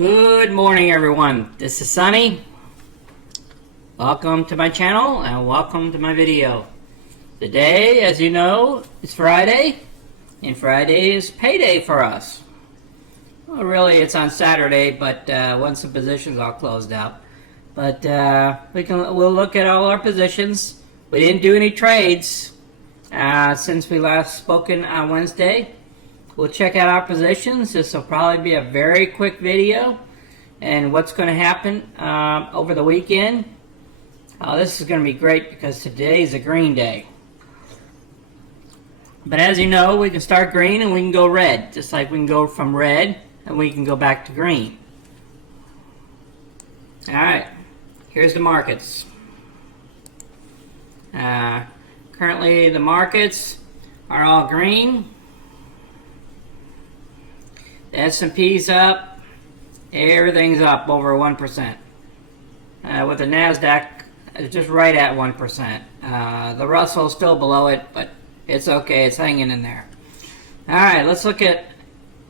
Good morning, everyone. This is Sunny. Welcome to my channel and welcome to my video. Today, as you know, is Friday, and Friday is payday for us. Well, really, it's on Saturday, but once the positions all closed out. But we'll look at all our positions. We didn't do any trades since we last spoken on Wednesday. We'll check out our positions. This will probably be a very quick video and what's going to happen over the weekend. This is going to be great because today is a green day. But as you know, we can start green and we can go red, just like we can go from red and we can go back to green. Alright, here's the markets. Currently the markets are all green. The S&P's up. Everything's up over 1%. With the NASDAQ just right at 1%. The Russell's still below it, but it's okay. It's hanging in there. Alright, let's look at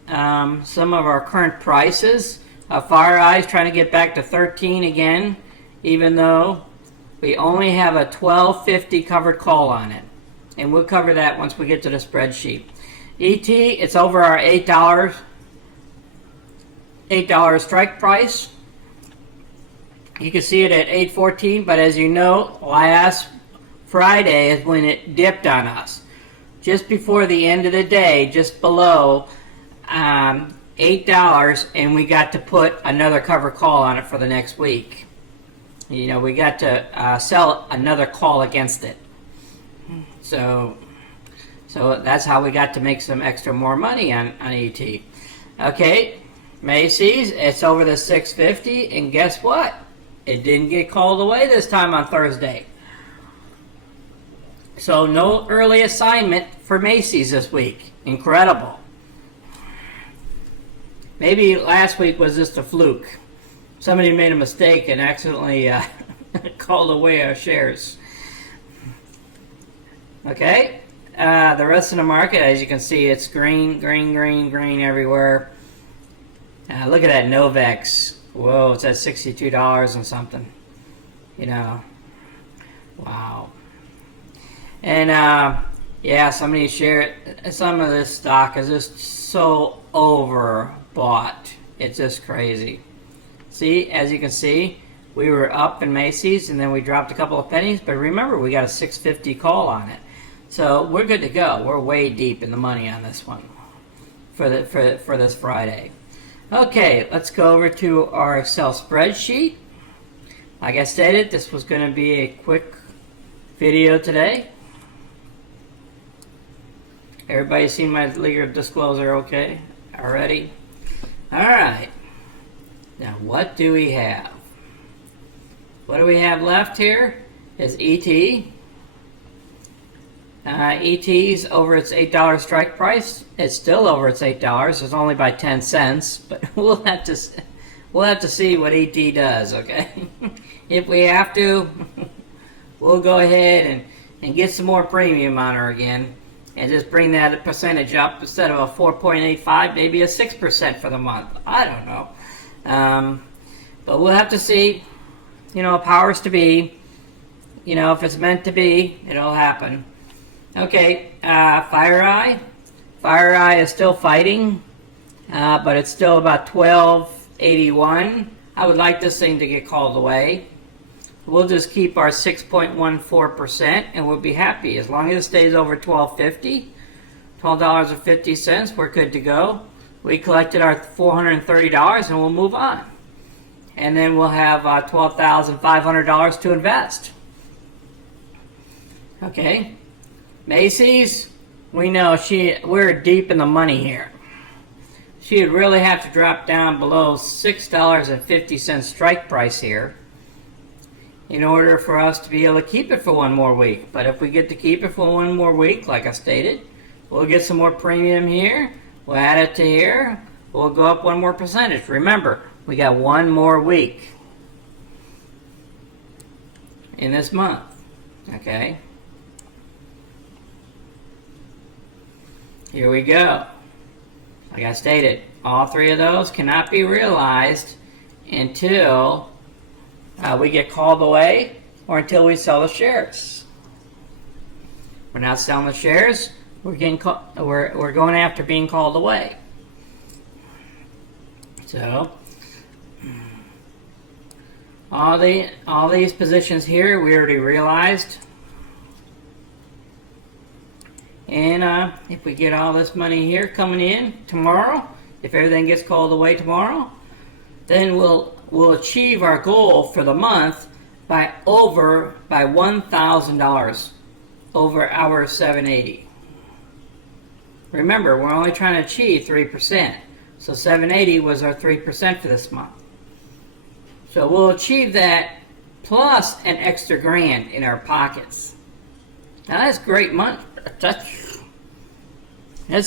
some of our current prices. FEYE is trying to get back to 13 again, even though we only have a 12.50 covered call on it. And we'll cover that once we get to the spreadsheet. ET, it's over our $8 strike price. You can see it at 8.14, but as you know, last Friday is when it dipped on us. Just before the end of the day, just below $8, and we got to put another cover call on it for the next week. You know, we got to sell another call against it. So that's how we got to make some extra more money on ET. Okay, Macy's, it's over the 650, and guess what? It didn't get called away this time on Thursday. So no early assignment for Macy's this week. Incredible. Maybe last week was just a fluke. Somebody made a mistake and accidentally called away our shares. Okay, the rest of the market, as you can see, it's green, green, green, green everywhere. Look at that Novex. Whoa, it's at $62 and something. You know, wow. And yeah, some of this stock is just so overbought. It's just crazy. See, as you can see, we were up in Macy's and then we dropped a couple of pennies, but remember, we got a 650 call on it. So we're good to go. We're way deep in the money on this one for this Friday. Okay, let's go over to our Excel spreadsheet. Like I stated, this was going to be a quick video today. Everybody seen my legal disclosure okay already? Alright. Now what do we have? What do we have left here is ET. ET's over its $8 strike price. It's still over its $8. It's only by 10 cents, but we'll have to see what ET does, okay? If we have to, we'll go ahead and get some more premium on her again and just bring that percentage up instead of a 4.85, maybe a 6% for the month. I don't know. But we'll have to see, you know, powers to be. You know, if it's meant to be, it'll happen. Okay, FEYE is still fighting, but it's still about 12.81. I would like this thing to get called away. We'll just keep our 6.14% and we'll be happy. As long as it stays over $12.50, we're good to go. We collected our $430 and we'll move on. And then we'll have $12,500 to invest. Okay. Macy's, we know we're deep in the money here. She would really have to drop down below $6.50 strike price here in order for us to be able to keep it for one more week. But if we get to keep it for one more week, like I stated, we'll get some more premium here. We'll add it to here. We'll go up one more percentage. Remember, we got one more week in this month. Okay. Here we go. Like I stated, all three of those cannot be realized until we get called away or until we sell the shares. We're not selling the shares. We're going after being called away. So all these positions here we already realized. And if we get all this money here coming in tomorrow, if everything gets called away tomorrow, then we'll achieve our goal for the month by $1,000 over our 780. Remember, we're only trying to achieve 3%. So 780 was our 3% for this month. So we'll achieve that plus an extra grand in our pockets. Now that's great money. That's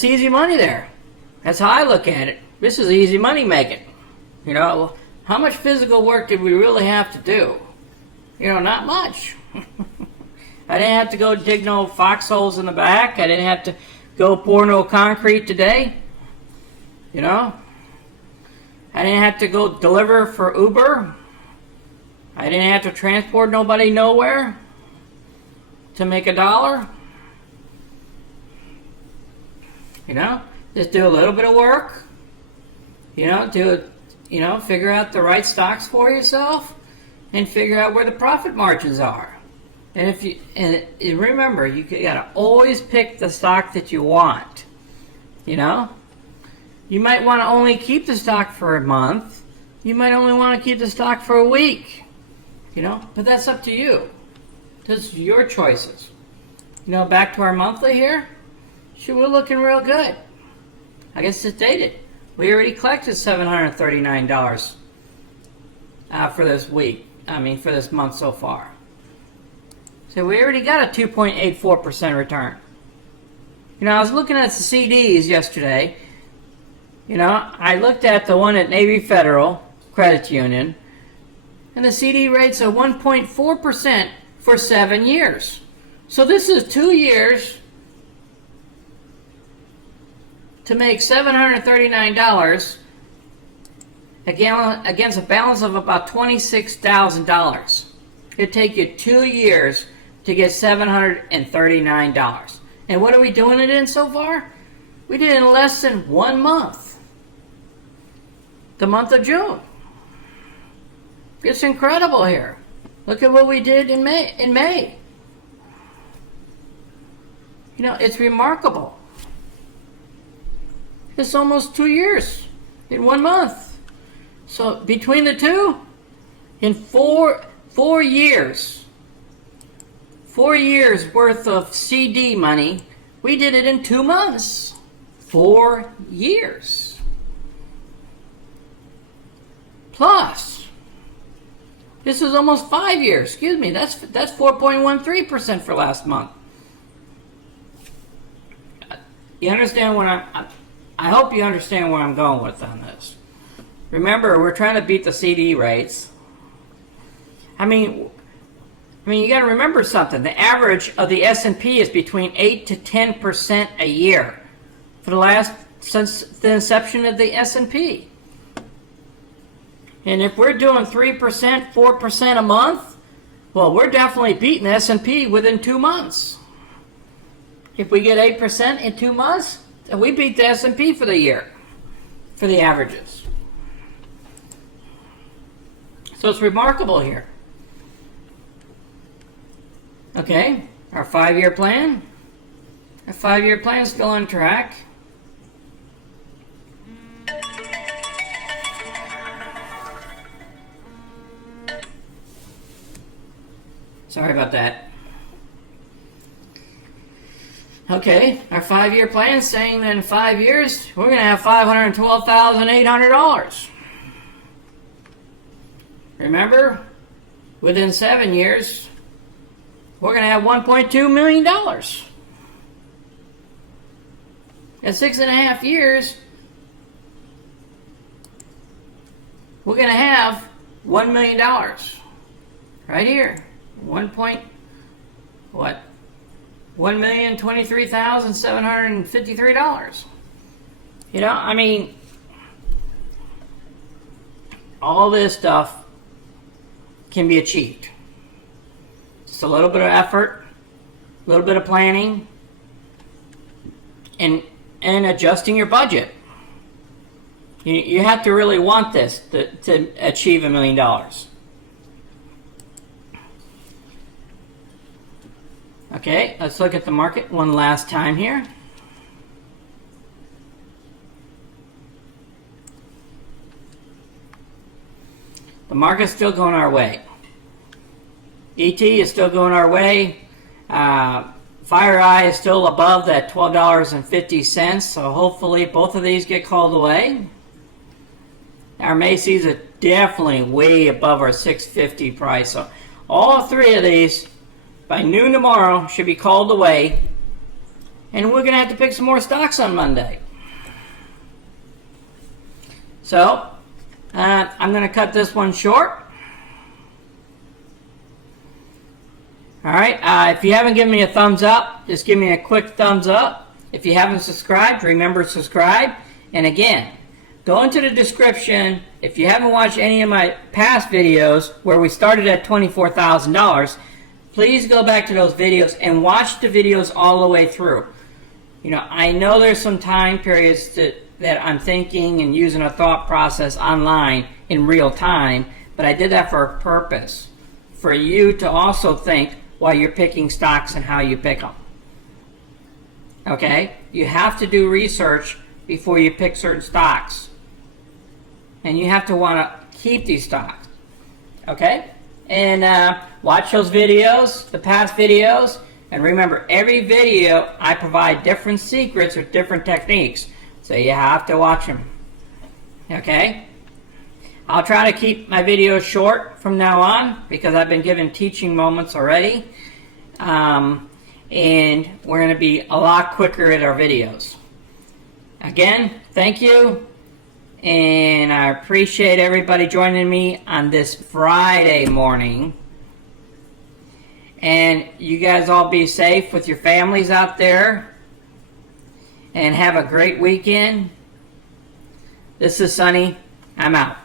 easy money there. That's how I look at it. This is easy money making. You know, how much physical work did we really have to do? You know, not much. I didn't have to go dig no foxholes in the back. I didn't have to go pour no concrete today. You know, I didn't have to go deliver for Uber. I didn't have to transport nobody nowhere to make $1. You know, just do a little bit of work. You know, figure out the right stocks for yourself, and figure out where the profit margins are. And remember, you gotta always pick the stock that you want. You know, you might want to only keep the stock for a month. You might only want to keep the stock for a week. You know, but that's up to you. That's your choices. You know, back to our monthly here. Shoot, we're looking real good. I guess it's dated. We already collected $739 for this week. I mean, for this month so far. So we already got a 2.84% return. You know, I was looking at the CDs yesterday. You know, I looked at the one at Navy Federal Credit Union, and the CD rate's at 1.4% for 7 years. So this is 2 years to make $739 against a balance of about $26,000. It'd take you 2 years to get $739. And what are we doing it in so far? We did it in less than 1 month. The month of June. It's incredible here. Look at what we did in May. You know, it's remarkable. It's almost 2 years in 1 month. So between the two, in four years, 4 years worth of CD money, we did it in 2 months. 4 years. Plus, this is almost 5 years. Excuse me, that's 4.13% for last month. You understand what I hope you understand where I'm going with on this. Remember, we're trying to beat the CD rates. I mean, you got to remember something. The average of the S&P is between 8 to 10% a year since the inception of the S&P. And if we're doing 3%, 4% a month, well, we're definitely beating the S&P within 2 months. If we get 8% in 2 months, then we beat the S&P for the year, for the averages. So it's remarkable here. Okay, our 5-year plan. Our 5-year plan is still on track. Sorry about that. Okay, our 5-year plan is saying that in 5 years, we're going to have $512,800. Remember, within 7 years, we're going to have $1.2 million. In 6.5 years, we're going to have $1 million. Right here. $1,023,753. You know, I mean, all this stuff can be achieved. Just a little bit of effort, a little bit of planning, and adjusting your budget. You have to really want this to achieve $1 million. Okay, let's look at the market one last time here. The market's still going our way. ET is still going our way. FEYE is still above that $12.50, so hopefully both of these get called away. Our Macy's are definitely way above our $6.50 price, so all three of these by noon tomorrow should be called away, and we're going to have to pick some more stocks on Monday. So I'm going to cut this one short. Alright, if you haven't given me a thumbs up, just give me a quick thumbs up. If you haven't subscribed, remember to subscribe. And again, go into the description. If you haven't watched any of my past videos where we started at $24,000, please go back to those videos and watch the videos all the way through. You know, I know there's some time periods that I'm thinking and using a thought process online in real time, but I did that for a purpose. For you to also think while you're picking stocks and how you pick them. Okay? You have to do research before you pick certain stocks. And you have to want to keep these stocks. Okay? And watch those videos, the past videos. And remember, every video I provide different secrets or different techniques. So you have to watch them. Okay? I'll try to keep my videos short from now on because I've been given teaching moments already. And we're going to be a lot quicker at our videos. Again, thank you. And I appreciate everybody joining me on this Friday morning. And you guys all be safe with your families out there. And have a great weekend. This is Sonny. I'm out.